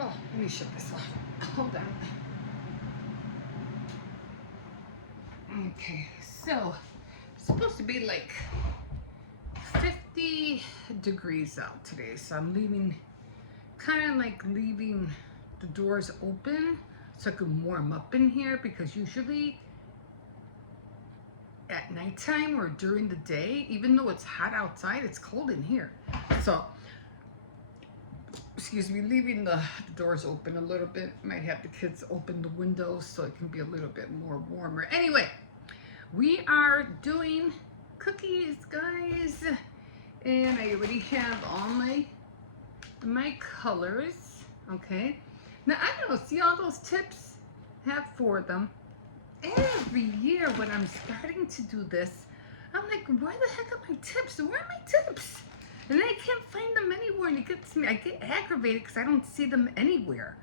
Oh, let me shut this off. Hold on. Okay, so it's supposed to be like 50 degrees out today, so I'm kind of like leaving the doors open so I can warm up in here, because usually at nighttime or during the day, even though it's hot outside, it's cold in here. So, excuse me, leaving the doors open a little bit. Might have the kids open the windows so it can be a little bit more warmer. Anyway, we are doing cookies, guys, and I already have all my colors. Okay, now I don't know, see all those tips? Have 4 of them. Every year when I'm starting to do this, I'm like, where the heck are my tips? Where are my tips? And I can't find them anywhere, and it gets me, I get aggravated because I don't see them anywhere.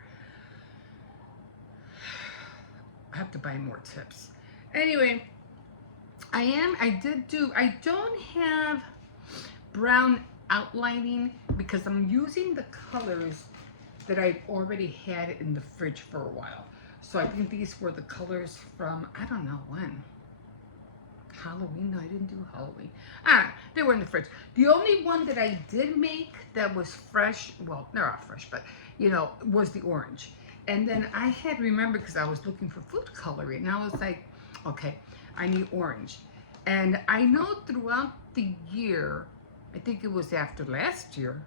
I have to buy more tips. Anyway, I don't have brown outlining because I'm using the colors that I've already had in the fridge for a while. So I think these were the colors from, I don't know when. Halloween? No, I didn't do Halloween. They were in the fridge. The only one that I did make that was fresh, well, they're not fresh, but you know, was the orange. And then I had remembered, because I was looking for food coloring, and I was like, okay, I need orange. And I know throughout the year, I think it was after last year,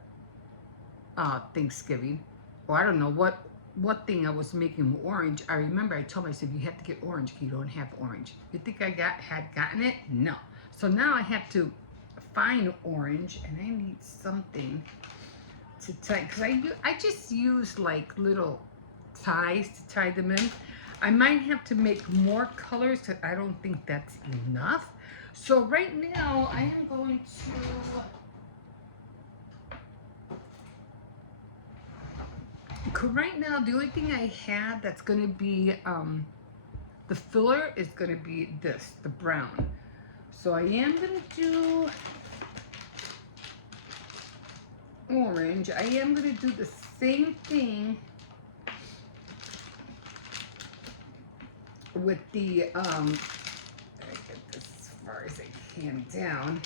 Thanksgiving, or I don't know what thing I was making with orange. I remember I told myself, you have to get orange if you don't have orange. You think I had gotten it? No. So now I have to find orange, and I need something to tie, because I just use like little ties to tie them in. I might have to make more colors, because I don't think that's enough. So right now I am going to right now, the only thing I have that's going to be the filler is going to be this, the brown. So I am going to do orange. I am going to do the same thing with the, I get this as far as I can down.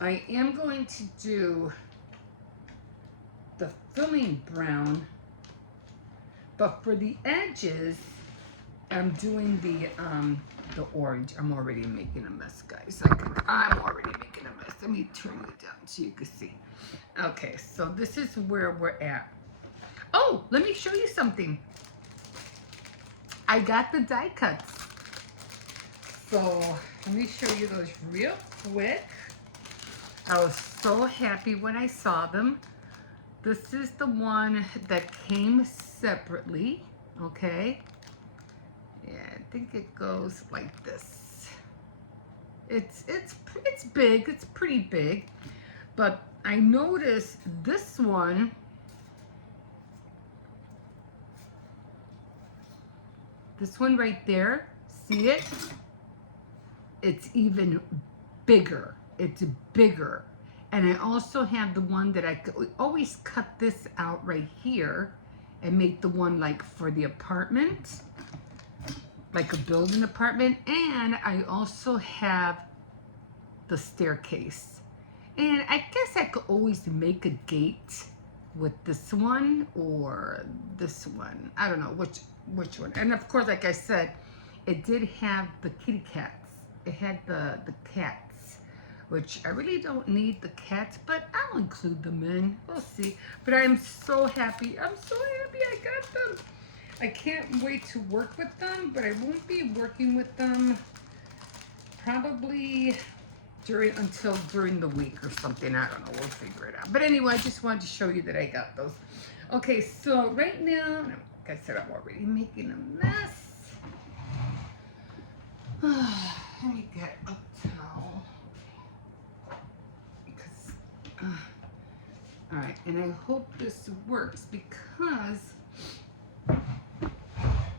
I am going to do the filling brown, but for the edges, I'm doing the orange. I'm already making a mess, guys. I'm already making a mess. Let me turn it down so you can see. Okay, so this is where we're at. Oh, let me show you something. I got the die cuts. So let me show you those real quick. I was so happy when I saw them. This is the one that came separately, okay? Yeah, I think it goes like this. It's big, it's pretty big, but I noticed this one right there, see it? It's even bigger. It's bigger. And I also have the one that I could always cut this out right here and make the one like for the apartment, like a building apartment. And I also have the staircase. And I guess I could always make a gate with this one or this one. I don't know which one. And of course, like I said, it did have the kitty cats. It had the cats, which I really don't need the cats, but I'll include them in. We'll see. But I'm so happy. I'm so happy I got them. I can't wait to work with them, but I won't be working with them probably until during the week or something. I don't know. We'll figure it out. But anyway, I just wanted to show you that I got those. Okay, so right now, like I said, I'm already making a mess. Let me get a towel. All right, and I hope this works because,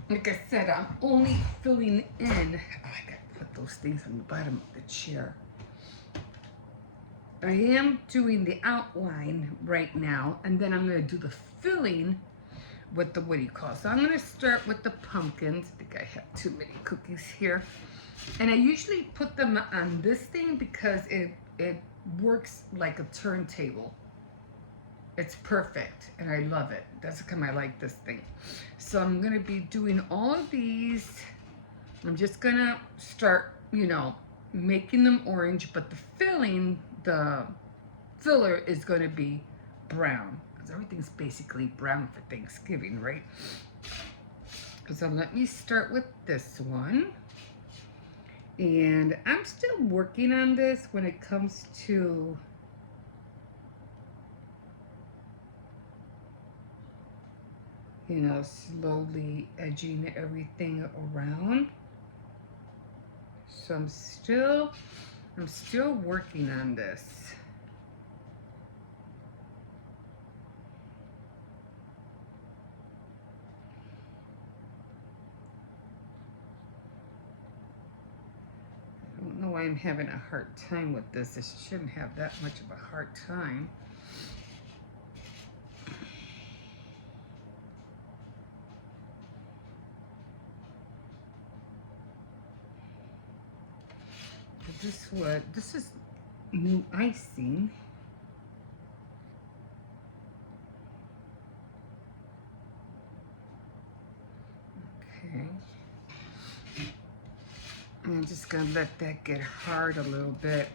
like I said, I'm only filling in. Oh, I gotta put those things on the bottom of the chair. I am doing the outline right now, and then I'm going to do the filling with the, what do you call it? So I'm going to start with the pumpkins. I think I have too many cookies here. And I usually put them on this thing because it works like a turntable. It's perfect, and I love it. That's how come I like this thing. So I'm going to be doing all of these. I'm just going to start, you know, making them orange, but the filling, the filler is going to be brown, because everything's basically brown for Thanksgiving, right? So let me start with this one. And I'm still working on this when it comes to slowly edging everything around. So I'm still working on this. I don't know why I'm having a hard time with this. I shouldn't have that much of a hard time. This is new icing. Okay. I'm just gonna let that get hard a little bit.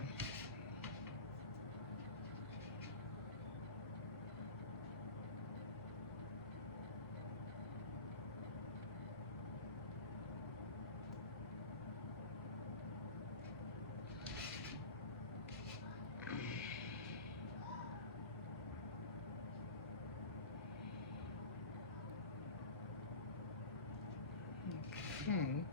Okay.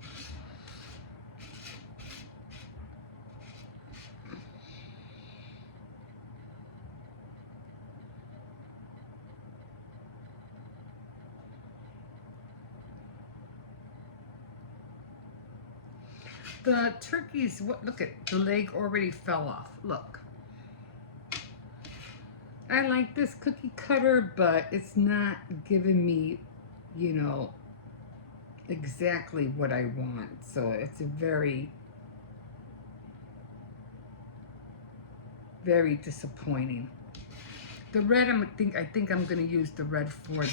The turkeys, look at, the leg already fell off. Look. I like this cookie cutter, but it's not giving me, exactly what I want. So it's a very, very disappointing. The red, I think I'm going to use the red for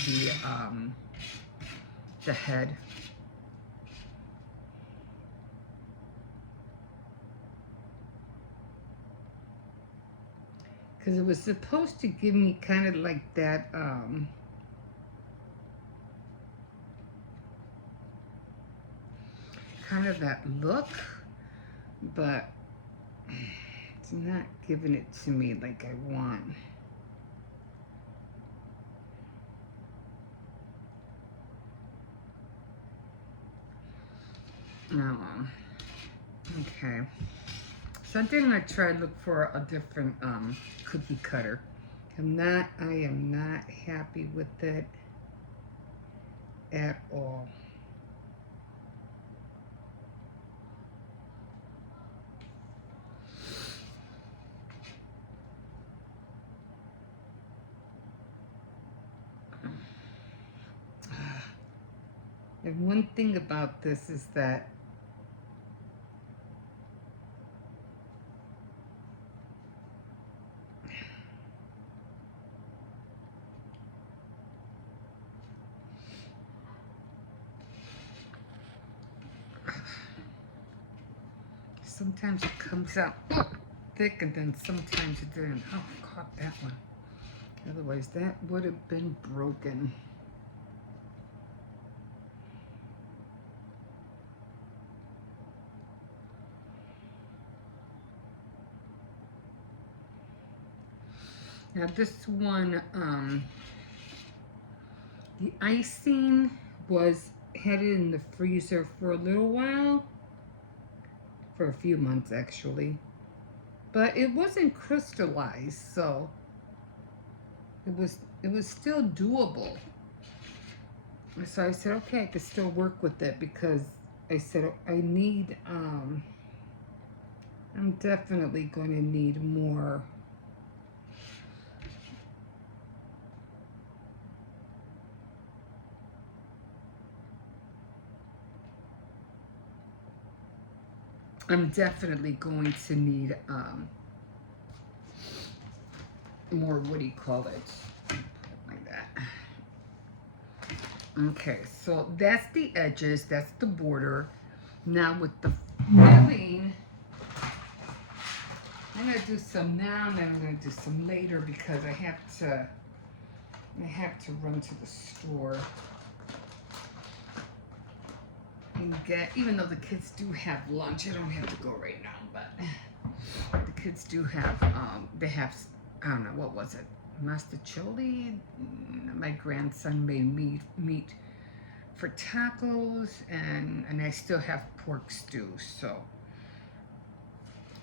the head. Because it was supposed to give me kind of like that, kind of that look, but it's not giving it to me like I want. Okay. So I'm gonna try to look for a different cookie cutter. I am not happy with it at all. And one thing about this is that sometimes it comes out thick, and then sometimes it didn't. Oh, I caught that one. Otherwise, that would have been broken. Now this one, the icing had it in the freezer for a little while, for a few months actually, but it wasn't crystallized, so it was still doable. So I said, okay, I could still work with it, because I said I need, I'm definitely going to need more I'm definitely going to need more, what do you call it? Like that. Okay, so that's the edges, that's the border. Now with the filling, I'm gonna do some now, and then I'm gonna do some later because I have to run to the store and get, even though the kids do have lunch, I don't have to go right now, but the kids do have, they have, I don't know, what was it? Mastacholi? My grandson made meat for tacos, and I still have pork stew, so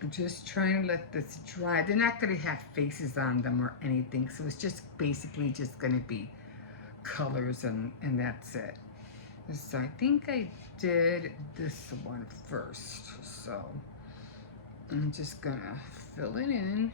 I'm just trying to let this dry. They're not going to have faces on them or anything, so it's just basically just going to be colors, and that's it. So I think I did this one first, so I'm just going to fill it in.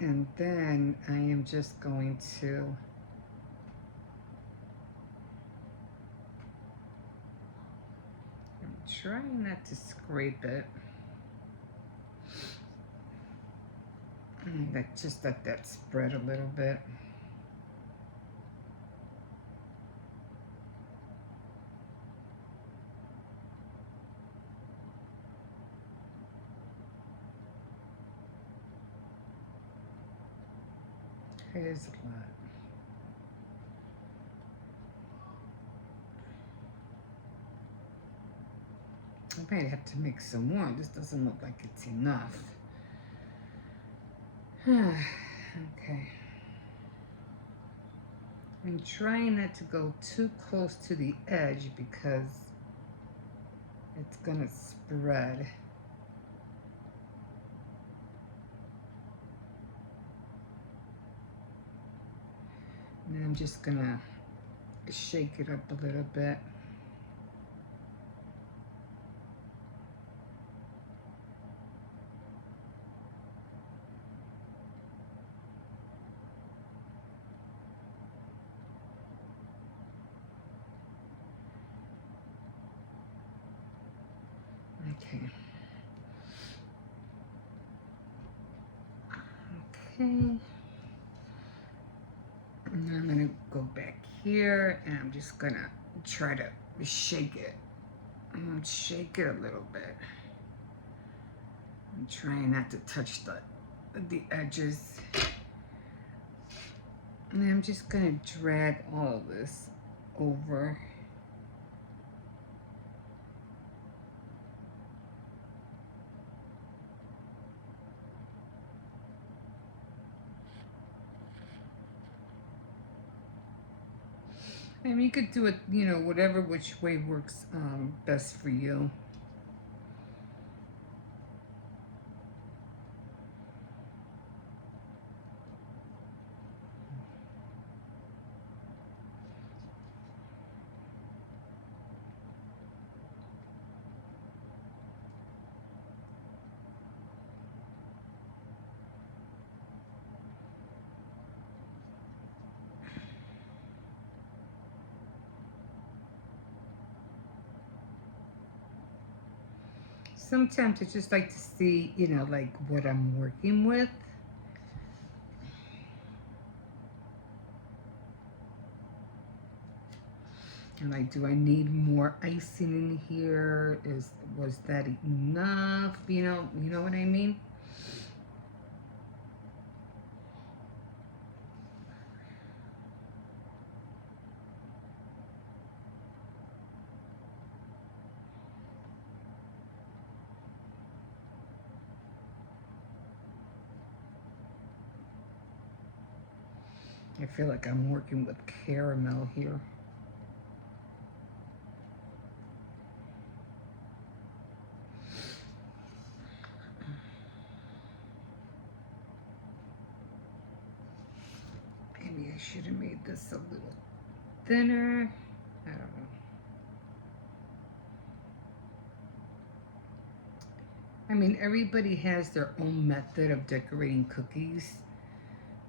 And then I am just going to try not to scrape it. And just let that spread a little bit. It is a lot. I might have to make some more. This doesn't look like it's enough. Okay. I'm trying not to go too close to the edge because it's gonna spread. And I'm just gonna shake it up a little bit. Okay. Okay. And I'm gonna go back here, and I'm just gonna try to shake it. Shake it a little bit. I'm trying not to touch the edges. And I'm just gonna drag all of this over. I mean, you could do it, whatever which way works best for you. Sometimes I just like to see, like what I'm working with. And like, do I need more icing in here? Was that enough? You know what I mean? I feel like I'm working with caramel here. should have made this a little thinner. I don't know. I mean, everybody has their own method of decorating cookies,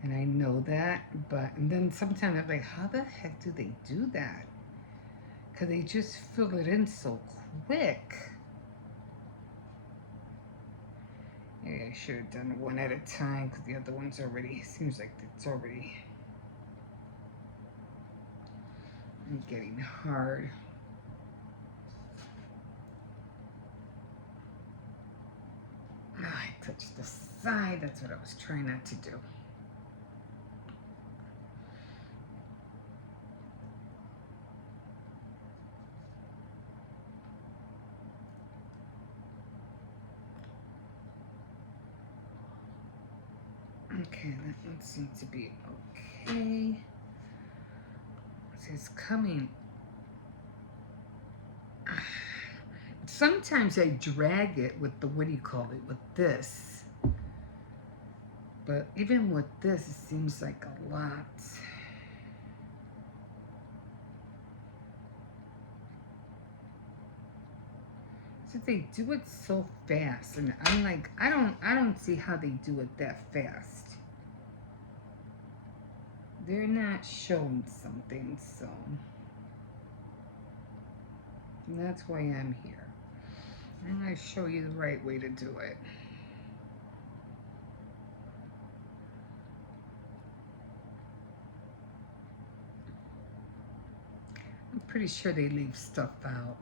and I know that, and then sometimes I'm like, how the heck do they do that? Because they just fill it in so quick. Maybe I should have done one at a time because the other one's already, seems like it's already getting hard. Oh, I touched the side. That's what I was trying not to do. Okay, that one seems to be okay. So it's coming. Sometimes I drag it with the, what do you call it, with this. But even with this, it seems like a lot. So they do it so fast, and I'm like, I don't see how they do it that fast. They're not showing something, so and that's why I'm here. I'm going to show you the right way to do it. I'm pretty sure they leave stuff out.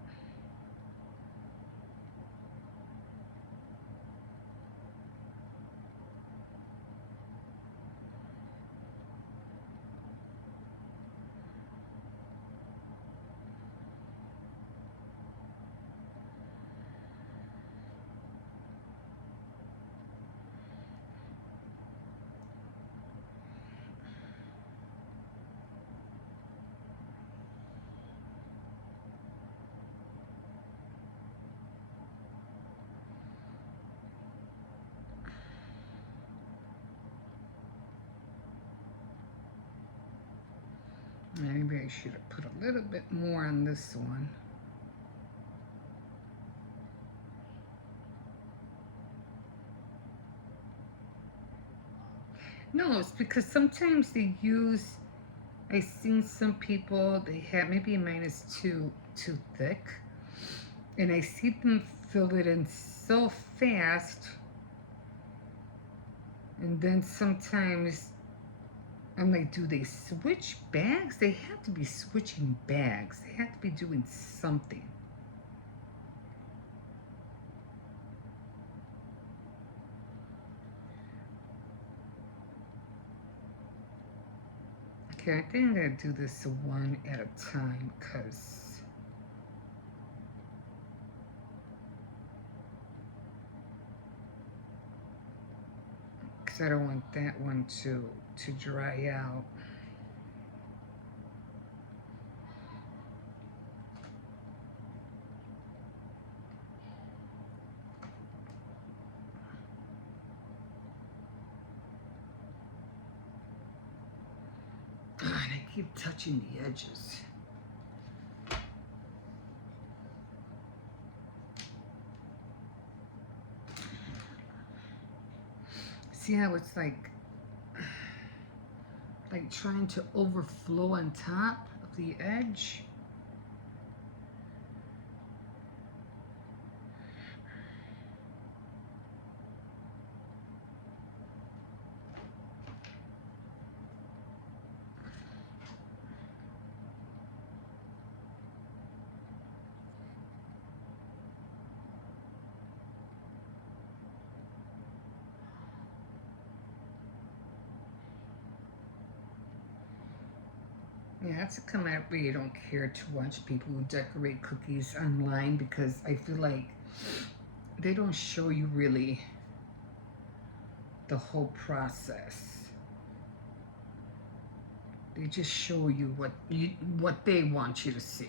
Maybe I should have put a little bit more on this one. No, it's because sometimes they use, I've seen some people, they have, maybe mine is too thick, and I see them fill it in so fast, and then sometimes I'm like, do they switch bags? They have to be switching bags. They have to be doing something. Okay, I think I'm going to do this one at a time because I don't want that one to dry out. God, I keep touching the edges. See how it's like trying to overflow on top of the edge? Yeah, that's a comment I really don't care to watch people who decorate cookies online because I feel like they don't show you really the whole process. They just show you what they want you to see.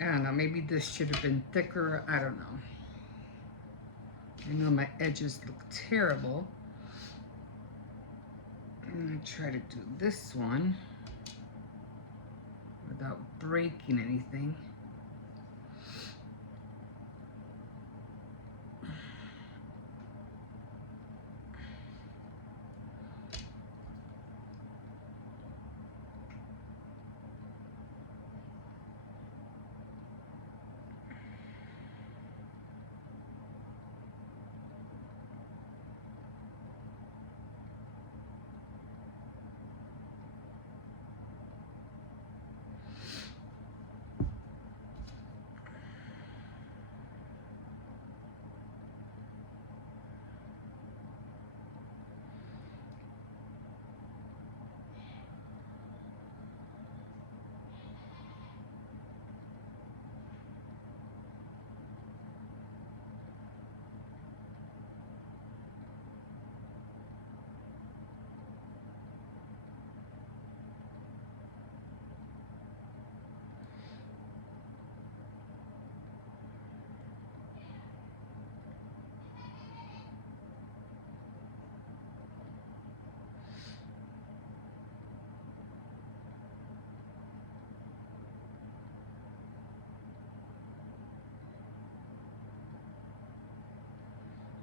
I don't know, maybe this should have been thicker. I don't know. I know my edges look terrible. I'm going to try to do this one without breaking anything.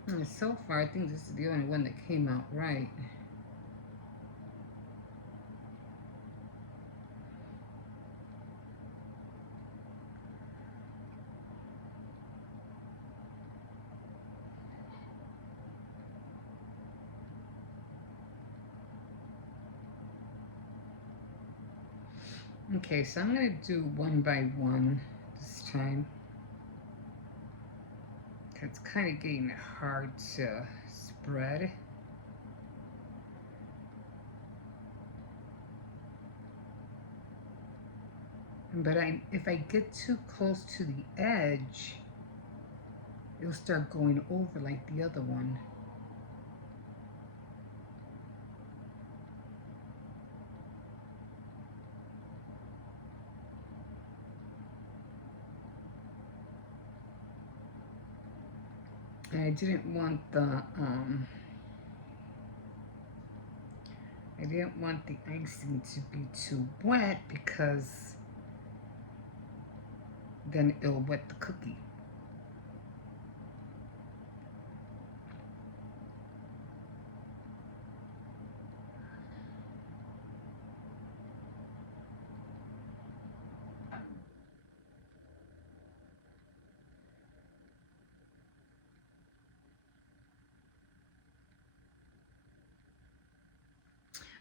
And so far, I think this is the only one that came out right. Okay, so I'm going to do one by one this time. It's kind of getting hard to spread. But if I get too close to the edge, it'll start going over like the other one. And I didn't want the icing to be too wet because then it'll wet the cookie.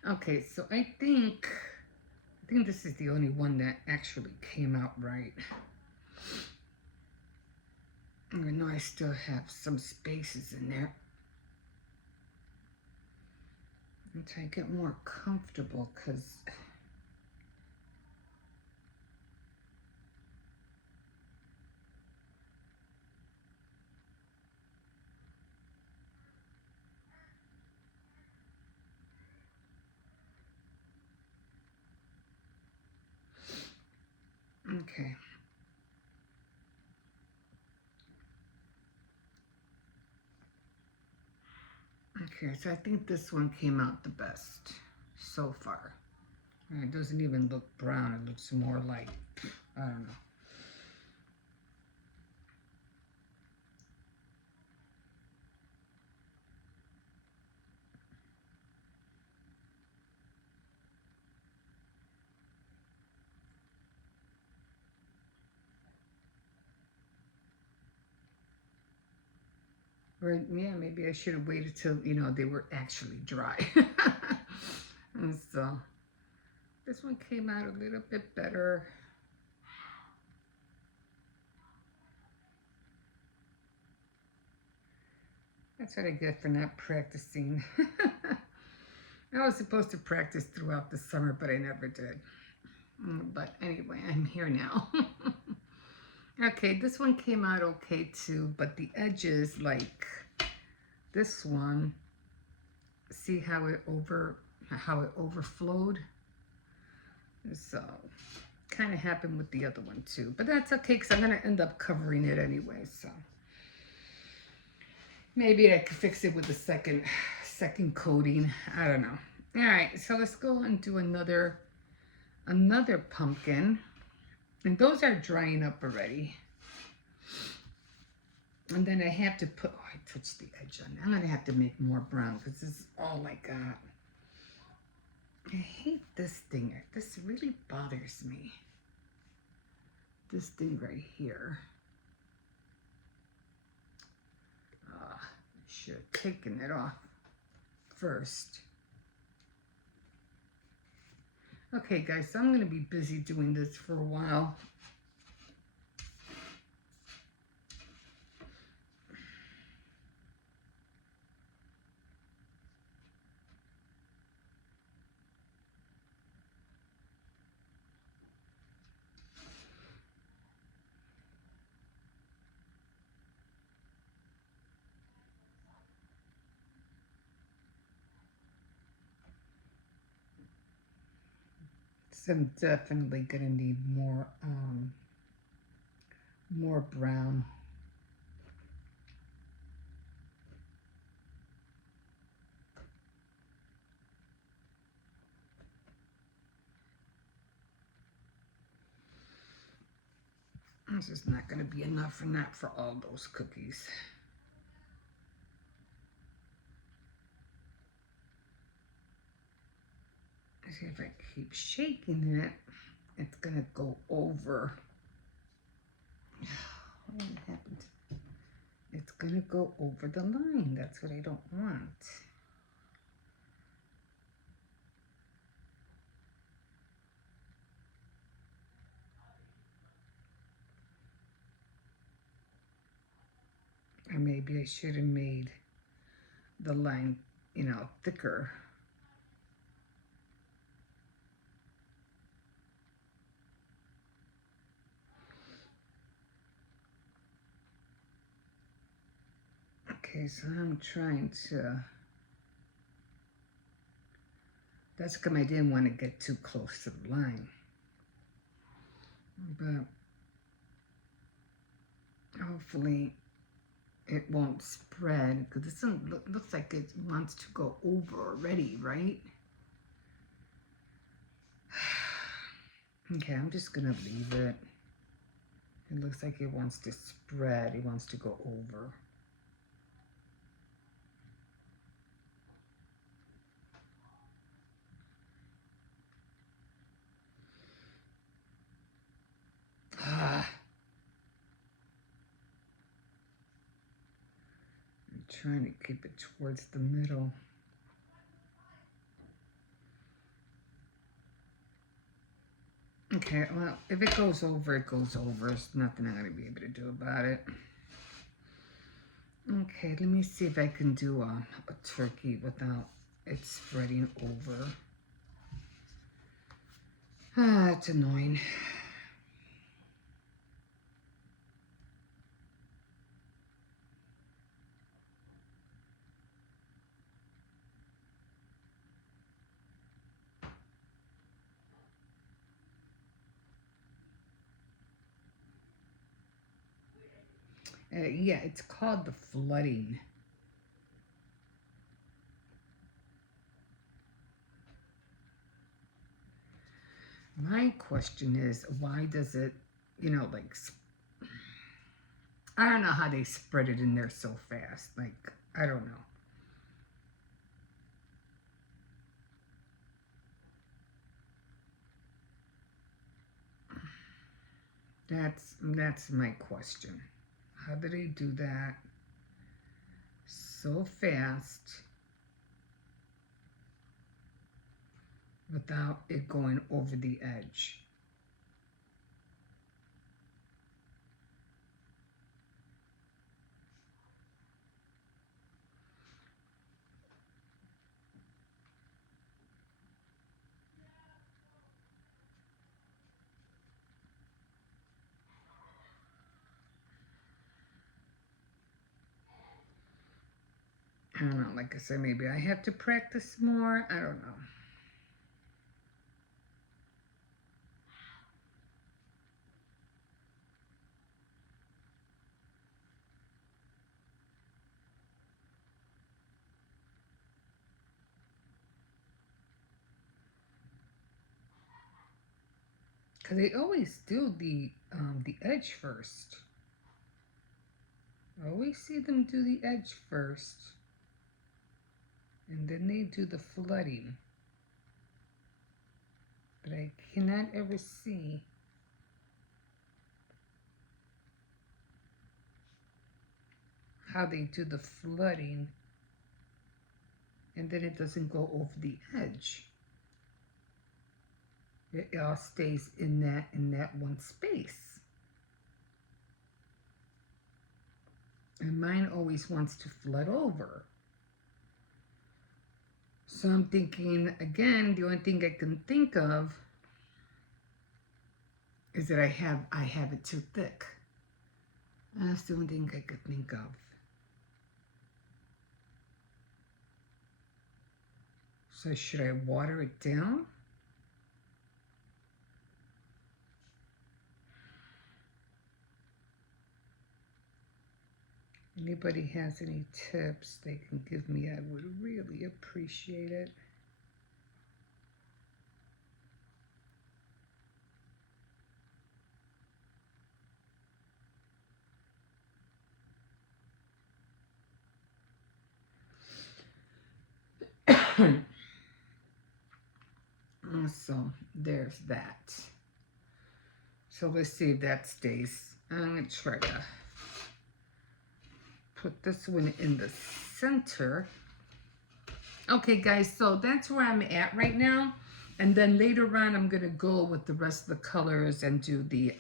Okay, so I think this is the only one that actually came out right. I know I still have some spaces in there. Until I get more comfortable, because okay. Okay, so I think this one came out the best so far. It doesn't even look brown. It looks more like, I don't know. Or yeah, maybe I should have waited till, they were actually dry. And so this one came out a little bit better. That's what I get for not practicing. I was supposed to practice throughout the summer, but I never did. But anyway, I'm here now. Okay, this one came out okay too, but the edges, like this one, see how it overflowed? So Kind of happened with the other one too, but that's okay because I'm going to end up covering it anyway. So maybe I could fix it with the second coating. I don't know. All right, so let's go and do another pumpkin, and those are drying up already. And then I have to put, oh, I touched the edge on that. I'm going to have to make more brown because this is all I got. I hate this thing. This really bothers me. This thing right here. I should have taken it off first. Okay, guys, so I'm going to be busy doing this for a while. So I'm definitely going to need more brown. This is not going to be enough for not for all those cookies. See if I keep shaking it, it's going to go over. What happened? It's going to go over the line. That's what I don't want. Or maybe I should have made the line, thicker. Okay, so I'm trying to, that's because I didn't want to get too close to the line. But hopefully it won't spread, because this one looks like it wants to go over already, right? Okay, I'm just gonna leave it. It looks like it wants to spread. It wants to go over. I'm trying to keep it towards the middle. Okay, well, if it goes over, it goes over. There's nothing I'm going to be able to do about it. Okay, let me see if I can do a turkey without it spreading over. It's annoying. Yeah, it's called the flooding. My question is, why does it, like, I don't know how they spread it in there so fast. Like, I don't know. That's my question. How do they do that so fast without it going over the edge? I don't know, like I said, maybe I have to practice more. I don't know. Because they always do the edge first. I always see them do the edge first. And then they do the flooding. But I cannot ever see how they do the flooding and then it doesn't go over the edge. It all stays in that one space. And mine always wants to flood over. So I'm thinking, again, the only thing I can think of is that I have it too thick. That's the only thing I could think of. So should I water it down? Anybody has any tips they can give me, I would really appreciate it. So there's that. So let's see if that stays. I'm going to try to put this one in the center. Okay, guys, so that's where I'm at right now. And then later on, I'm going to go with the rest of the colors and do the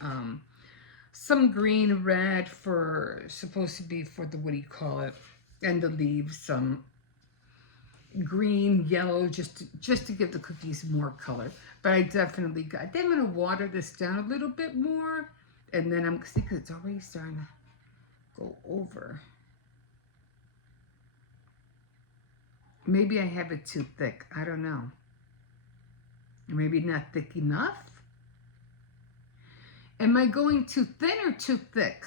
some green, red for, supposed to be for the, what do you call it, and the leaves, some green, yellow, just to give the cookies more color. But I definitely got, then I'm going to water this down a little bit more. And then I'm, see, because it's already starting to go over. Maybe I have it too thick. I don't know. Maybe not thick enough. Am I going too thin or too thick?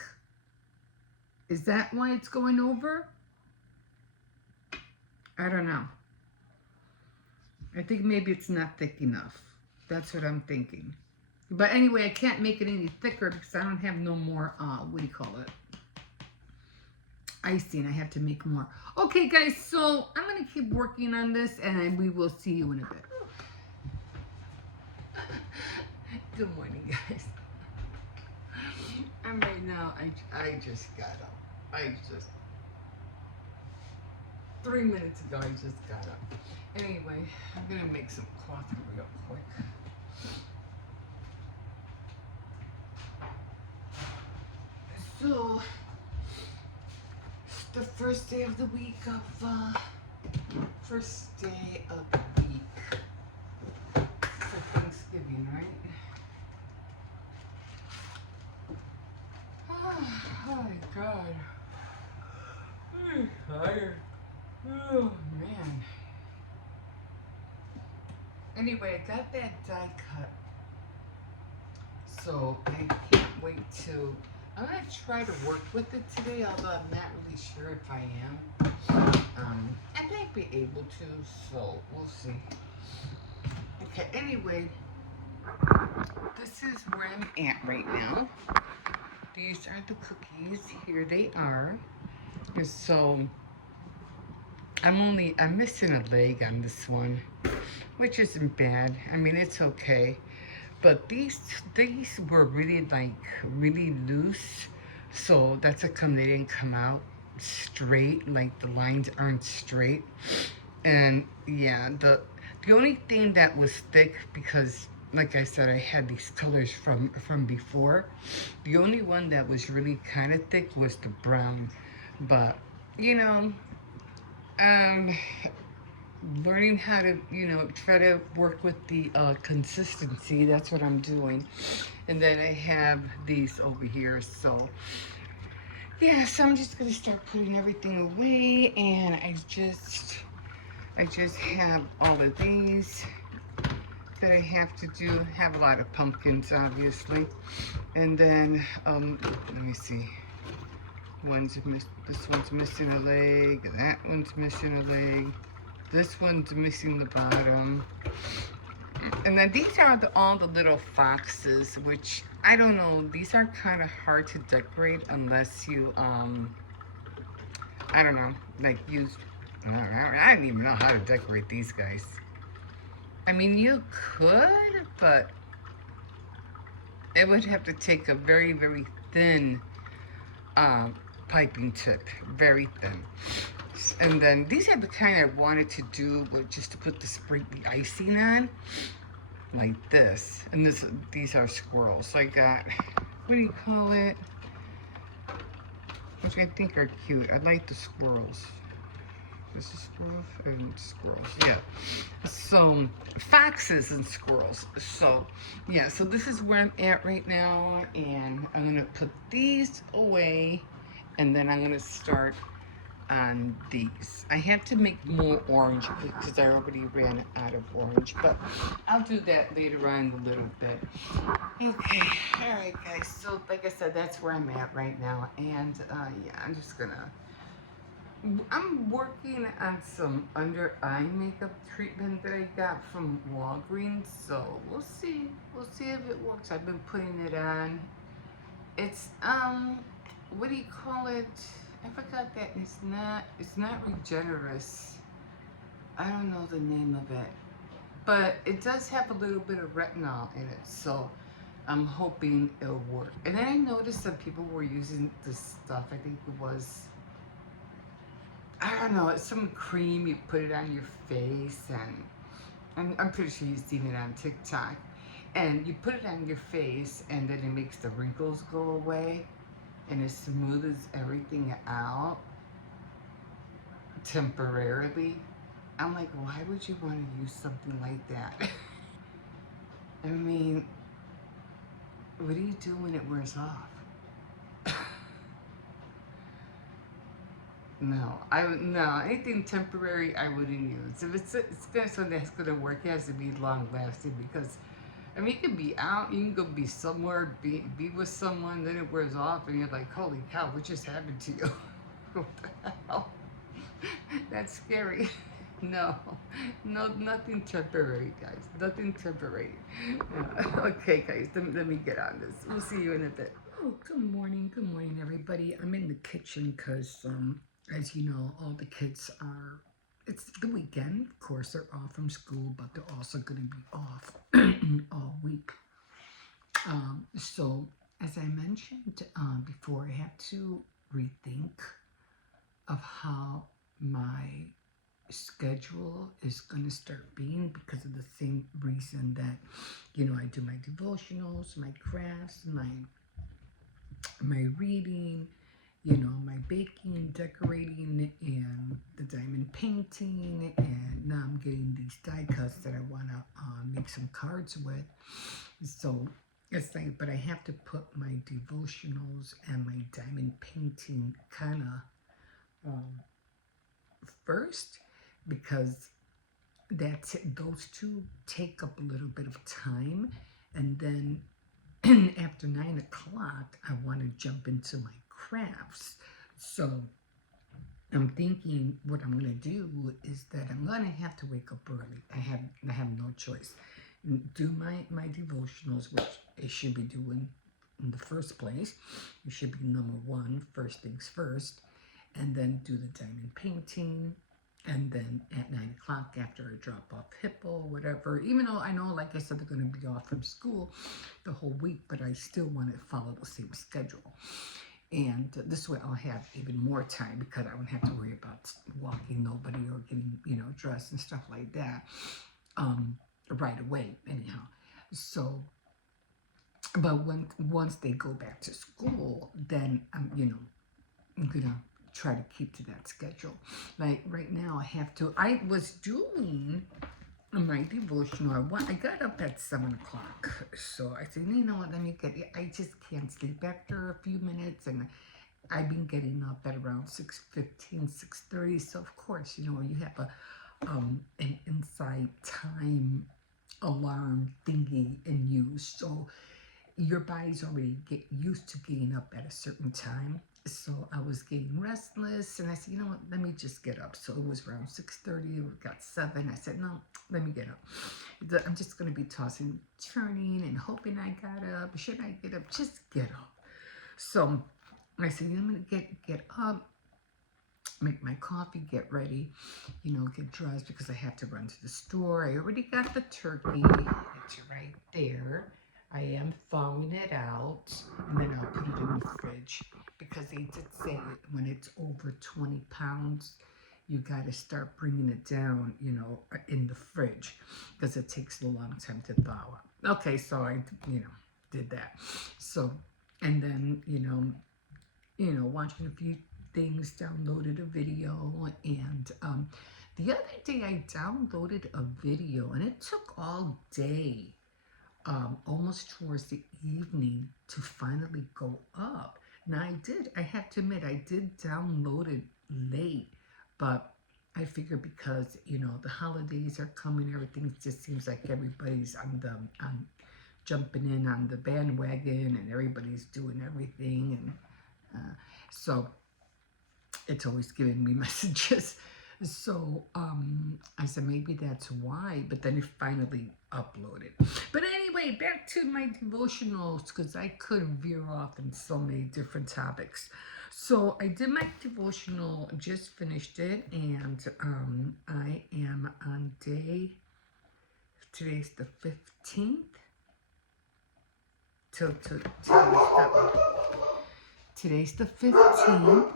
Is that why it's going over? I don't know. I think maybe it's not thick enough. That's what I'm thinking. But anyway, I can't make it any thicker because I don't have no more, what do you call it? Icing. I have to make more. Okay, guys, so I'm going to keep working on this and we will see you in a bit. Good morning, guys. And right now, I just got up. 3 minutes ago, I just got up. Anyway, I'm going to make some coffee real quick. So, it's the first day of the week for Thanksgiving, right? Oh my God. I'm tired. Oh man. Anyway, I got that die cut. So I can't wait to, I'm going to try to work with it today, although I'm not really sure if I am. I might be able to, so we'll see. Okay, anyway, this is where I'm at right now. These are the cookies. Here they are. So I'm missing a leg on this one, which isn't bad. I mean, it's okay. But these were really really loose, so that's how come they didn't come out straight, like the lines aren't straight. And yeah, the only thing that was thick, because like I said, I had these colors from before. The only one that was really kind of thick was the brown. But you know, learning how to, try to work with the consistency. That's what I'm doing. And then I have these over here. So yeah, so I'm just gonna start putting everything away. And I just have all of these that I have to do. Have a lot of pumpkins, obviously. And then let me see. This one's missing a leg. That one's missing a leg. This one's missing the bottom. And then these are all the little foxes, which I don't know. These are kind of hard to decorate unless you, I don't know, like use. I don't even know how to decorate these guys. I mean, you could, but it would have to take a very, very thin uh, piping tip, very thin. And then these are the kind I wanted to do, but just to put the sprinkly icing on, like this. And these are squirrels. So I got, what do you call it? Which I think are cute. I like the squirrels. This is squirrels and squirrels. Yeah. So foxes and squirrels. So yeah. So this is where I'm at right now, and I'm gonna put these away, and then I'm gonna start on these. I have to make more orange because I already ran out of orange, but I'll do that later on a little bit. Okay, all right, guys. So, like I said, that's where I'm at right now, and yeah, I'm working on some under eye makeup treatment that I got from Walgreens. So we'll see. We'll see if it works. I've been putting it on. It's what do you call it? I forgot that it's not Regenerous. I don't know the name of it. But it does have a little bit of retinol in it, so I'm hoping it'll work. And then I noticed that people were using this stuff. I think it was, I don't know, it's some cream, you put it on your face, and I'm pretty sure you've seen it on TikTok. And you put it on your face, and then it makes the wrinkles go away, and it smooths everything out temporarily. I'm like, why would you want to use something like that? I mean, what do you do when it wears off? No, anything temporary I wouldn't use. If it's gonna something that's gonna work, it has to be long lasting because I mean, you can be out, you can go be somewhere, be with someone, then it wears off, and you're like, holy cow, what just happened to you? What the hell? That's scary. No, no, nothing temporary, guys. Nothing temporary. Okay, guys, let me get on this. We'll see you in a bit. Oh, good morning, everybody. I'm in the kitchen because, as you know, all the kids are. It's the weekend. Of course, they're off from school, but they're also going to be off all week. So, as I mentioned before, I have to rethink of how my schedule is going to start being because of the same reason that I do my devotionals, my crafts, my reading, my baking, decorating, and the diamond painting, and now I'm getting these die cuts that I want to make some cards with. So it's like, but I have to put my devotionals and my diamond painting kind of first because those two take up a little bit of time, and then after 9 o'clock I want to jump into my crafts. So I'm thinking what I'm going to do is that I'm going to have to wake up early. I have no choice. Do my devotionals, which I should be doing in the first place. It should be number one, first things first, and then do the diamond painting. And then at 9 o'clock, after I drop off Hippo, whatever, even though I know, like I said, they're going to be off from school the whole week, but I still want to follow the same schedule. And this way I'll have even more time because I won't have to worry about walking nobody or getting, dressed and stuff like that right away, anyhow. So, but once they go back to school, then I'm going to try to keep to that schedule. Like right now I was doing my devotional. I got up at 7 o'clock. So I said, you know what, let me I just can't sleep after a few minutes. And I've been getting up at around 6:15, 6:30. So of course, you have an inside time alarm thingy in you. So your body's already get used to getting up at a certain time. So I was getting restless, and I said, you know what, let me just get up. So it was around 6:30, we got 7. I said, no, let me get up. I'm just going to be tossing, turning, and hoping I got up. Should I get up? Just get up. So I said, I'm going to get up, make my coffee, get ready, get dressed because I have to run to the store. I already got the turkey. It's right there. I am thawing it out, and then I'll put it in the fridge because they did say when it's over 20 pounds, you got to start bringing it down, in the fridge because it takes a long time to thaw out. Okay, so I, did that. So, and then, watching a few things, downloaded a video, and the other day I downloaded a video, and it took all day, almost towards the evening, to finally go up. Now I have to admit, I did download it late, but I figure because, the holidays are coming, everything just seems like everybody's on jumping in on the bandwagon, and everybody's doing everything, and so it's always giving me messages. So I said maybe that's why, but then it finally uploaded. But anyway, back to my devotionals because I could veer off in so many different topics. So I did my devotional, just finished it, and I am on today's the 15th. Today's the 15th.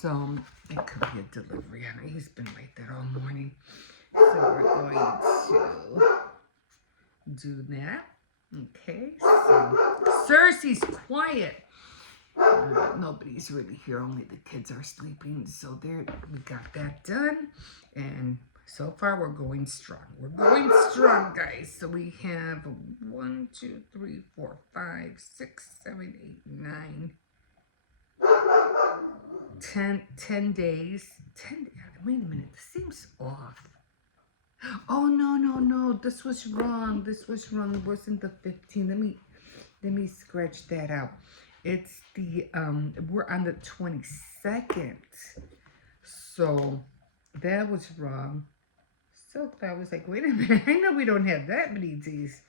So it could be a delivery. I know he's been like that all morning. So we're going to do that. Okay, so Cersei's quiet. Nobody's really here. Only the kids are sleeping. So we got that done. And so far we're going strong. We're going strong, guys. So we have 1, 2, 3, 4, 5, 6, 7, 8, 9. 10 days. 10. Wait a minute. This seems off. Oh, no. This was wrong. It wasn't the 15. Let me scratch that out. It's the, we're on the 22nd. So that was wrong. So I was like, wait a minute. I know we don't have that many days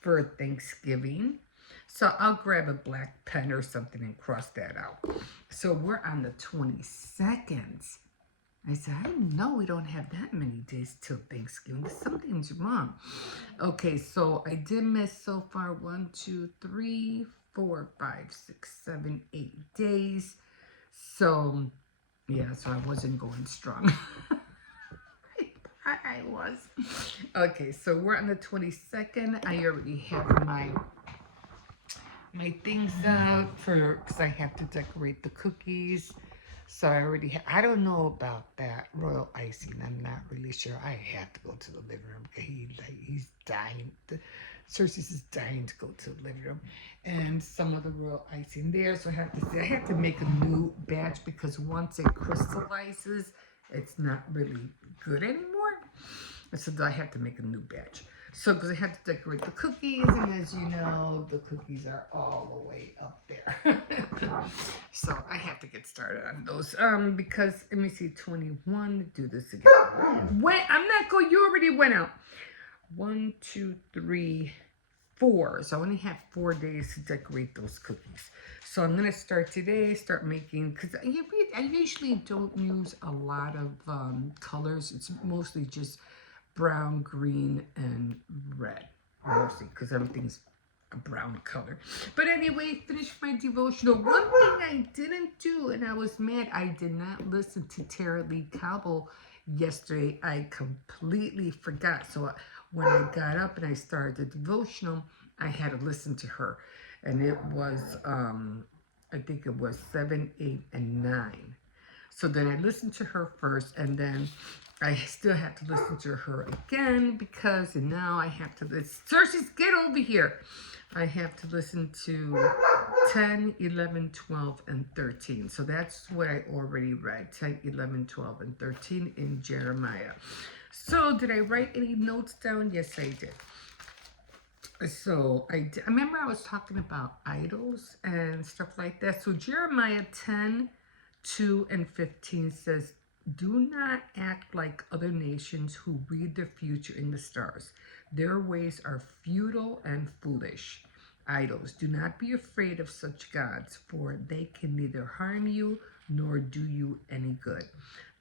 for Thanksgiving. So I'll grab a black pen or something and cross that out. So we're on the 22nd. I said, I know we don't have that many days till Thanksgiving. Something's wrong. Okay, so I did miss so far 1, 2, 3, 4, 5, 6, 7, 8 days. So, yeah, so I wasn't going strong. I was. Okay, so we're on the 22nd. I already have my things out because I have to decorate the cookies. So I already I don't know about that royal icing. I'm not really sure. I have to go to the living room because he's dying. Cersei's is dying to go to the living room. And some of the royal icing there. So I have to make a new batch because once it crystallizes, it's not really good anymore. So I have to make a new batch. So because I have to decorate the cookies, and as you know, the cookies are all the way up there. So I have to get started on those. Because let me see, 21. Do this again. I'm not going. You already went out. 1, 2, 3, 4. So I only have 4 days to decorate those cookies. So I'm gonna start today. Start making because I usually don't use a lot of colors. It's mostly just brown, green, and red, mostly because everything's a brown color. But anyway, finished my devotional. One thing I didn't do, and I was mad, I did not listen to Tara Lee Cowell yesterday. I completely forgot. So when I got up and I started the devotional, I had to listen to her. And it was, I think it was 7, 8, and 9. So then I listened to her first, and then I still have to listen to her again because now I have to listen. Cersei's, get over here. I have to listen to 10, 11, 12, and 13. So that's what I already read, 10, 11, 12, and 13 in Jeremiah. So did I write any notes down? Yes, I did. So I remember I was talking about idols and stuff like that. So Jeremiah 10:2 and 15 says, "Do not act like other nations who read their future in the stars. Their ways are futile and foolish. Idols, do not be afraid of such gods, for they can neither harm you nor do you any good.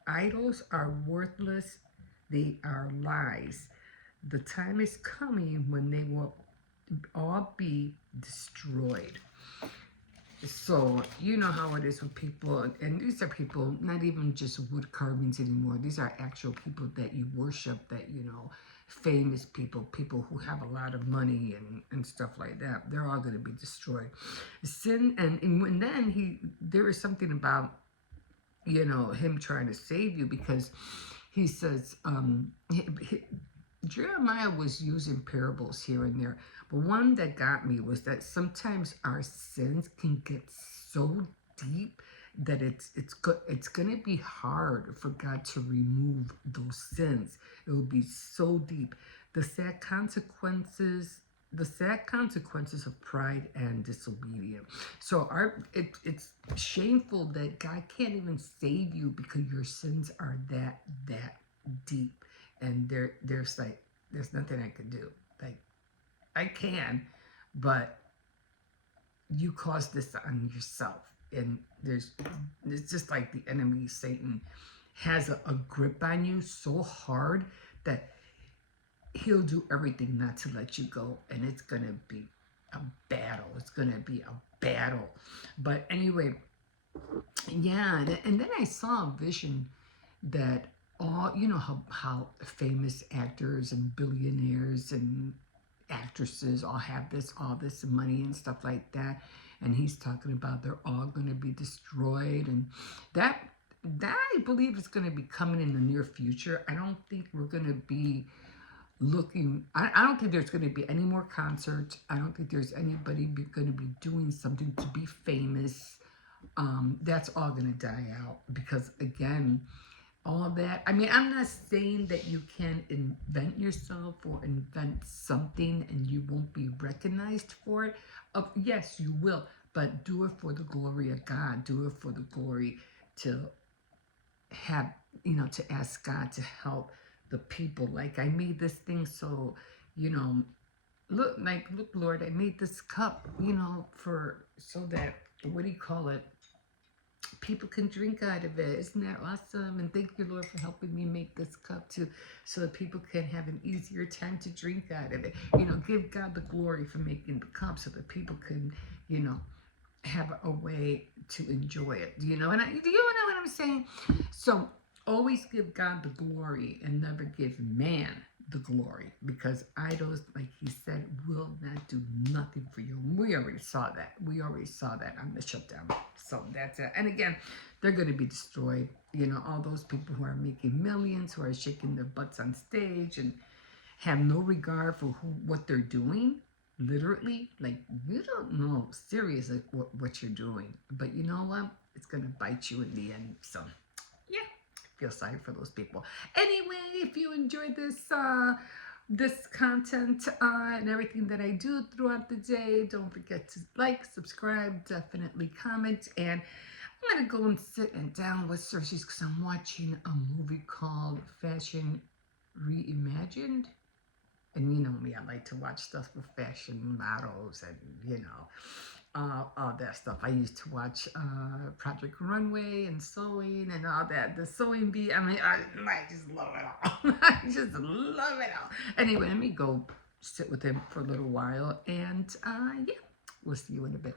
Idols are worthless, they are lies. The time is coming when they will all be destroyed." So, you know how it is with people, and these are people, not even just wood carvings anymore. These are actual people that you worship, that, famous people, people who have a lot of money and stuff like that. They're all going to be destroyed. Sin, and when then there is something about, him trying to save you, because he says, Jeremiah was using parables here and there, but one that got me was that sometimes our sins can get so deep that it's going to be hard for God to remove those sins. It will be so deep. The sad consequences the sad consequences of pride and disobedience. So it's shameful that God can't even save you because your sins are that deep, and there's nothing I could do. Like, I can, but you caused this on yourself. And it's just like the enemy, Satan, has a grip on you so hard that he'll do everything not to let you go, and it's gonna be a battle. It's gonna be a battle. But anyway, yeah, and then I saw a vision that all, how famous actors and billionaires and actresses all have all this money and stuff like that, and he's talking about they're all going to be destroyed, and that I believe is going to be coming in the near future. I don't think we're going to be looking. I don't think there's going to be any more concerts. I don't think there's anybody going to be doing something to be famous. That's all going to die out, because again, all that. I mean, I'm not saying that you can invent yourself or invent something and you won't be recognized for it. Yes, you will, but do it for the glory of God. Do it for the glory to have, to ask God to help the people. Like, I made this thing so, look, Lord, I made this cup, for so that, what do you call it? People can drink out of it. Isn't that awesome? And thank you, Lord, for helping me make this cup too, so that people can have an easier time to drink out of it. Give God the glory for making the cup so that people can, have a way to enjoy it. Do you know? Do you know what I'm saying? So always give God the glory and never give man the glory, because idols, like he said, will not do nothing for you. We already saw that. We already saw that on the shutdown. So that's it. And again, they're going to be destroyed. All those people who are making millions, who are shaking their butts on stage and have no regard for what they're doing. Literally, like, you don't know seriously what you're doing. But you know what? It's going to bite you in the end. So, yeah, feel sorry for those people. Anyway, if you enjoyed this content and everything that I do throughout the day, don't forget to like, subscribe, definitely comment, and I'm gonna go and sit and down with Cersei's because I'm watching a movie called Fashion Reimagined. And you know me, I like to watch stuff with fashion models and, all that stuff. I used to watch Project Runway and sewing and all that. The sewing bee, I mean, I just love it all. I just love it all. Anyway, let me go sit with him for a little while. And yeah, we'll see you in a bit.